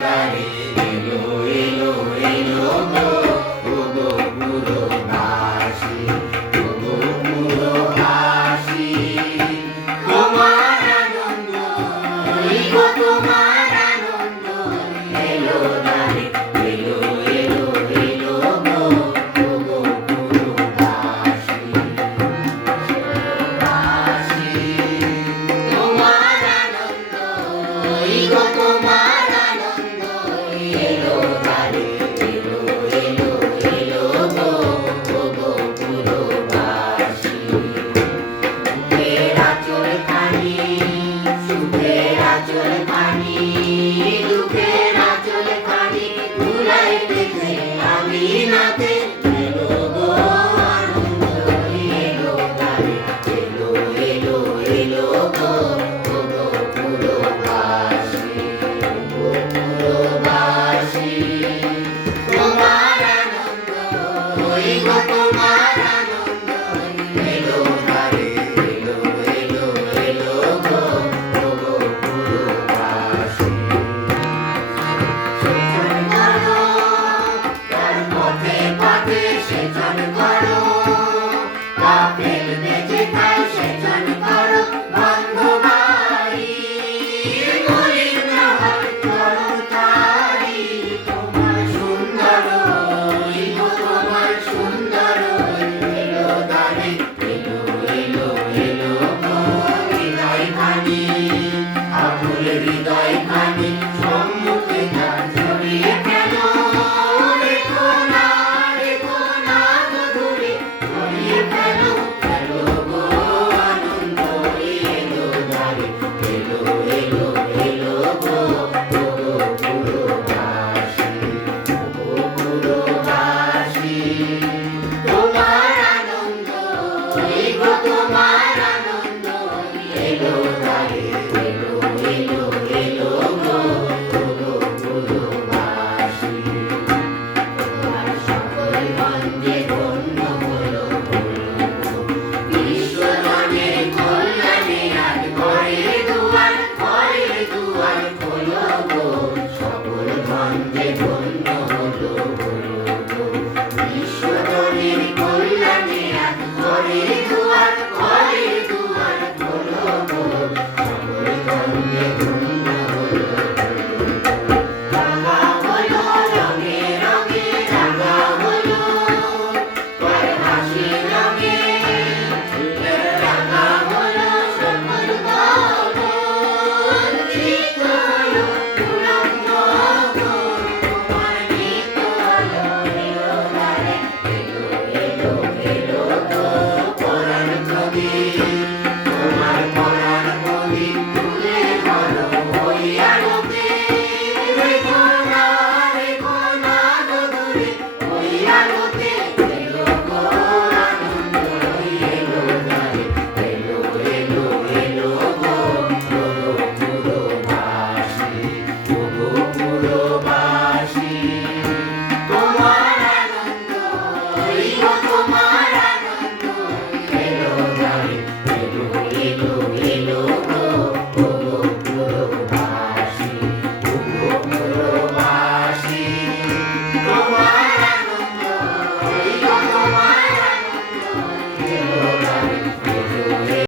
তারে এলো এলো এলো গো ওগো পুরবাসী, ওগো পুরবাসী। তোমার আনন্দ ওই গো তোমার আনন্দ এলো তারে এলো এলো এলো গো ওগো পুরবাসী, পুরবাসী। তোমার আনন্দ ওই গো তোমার আনন্দ এলো তারে এলো এলো এলো গো ওগো পুরবাসী। সুখের আঁচল খানি, সুখের আঁচল খানি, দুঃখের আঁচল খানি ভুলাইতেছে আমি নাতে এলো গো আনন্দ এলো তারে এলো এলো এলো গো ওগো পুরবাসী, ওগো পুরবাসী। তোমার আনন্দ ওই গো তোমার আনন্দ এলো তারে এলো এলো এলো গো ওগো পুরবাসী। সেচন করো তার পথে পথে সেচন করো, কাফেল বেঁচে থাও সেচন করো বন্ধ বাড়ি, গরিব না হয় করো তারি। তোমার সুন্দর ওই গো তোমার সুন্দর এলো তারে এলো এলো এলো গো হৃদয় খানি, আকুল হৃদয় খানি সম্মুখে যার ছড়িয়ে ফেলো। রেখো না গো দূরে ছড়িয়ে ফেলো, ফেলো গো আনন্দ এলো তারে এলো এলো এলো গো ওগো পুরবাসী, ওগো পুরবাসী। তোমার আনন্দ ওই গো তোমার আনন্দ এলো তারে এলো এলো এলো গো ওগো পুরবাসী। তোমার সকল গঞ্জে ধন্য হলো বিশ্বজনের কল্যাণে আজ ঘরে দুয়ার খোলো গো, সকল গঞ্জে ধন্য হলো গো বিশ্বজনের কল্যাণে আজ ঘরে দুয়ার খোলো গো, সকল গঞ্জে ধন্য হলো রাঙা হলো রঙে রঙে রাঙা হলো তার হাসি রঙে, রাঙা হলো সকল গগন, চিত্ত হলো উলঙ্গ গো। তোমার নিত্য হলো এলো তারে এলো এলো এলো গো পরাণ প্রদীপ, তোমার পরাণ প্রদীপ তুলে ধরো ওই আলোতে। রেখো না গো দূরে ওই আলোতে এলো গো আনন্দ এলো তারে এলো এলো এলো গো ওগো পুরবাসী, ওগো পুরবাসী। তোমার আনন্দ ওই গো তোমার আনন্দ এলো তারে এলো এলো এলো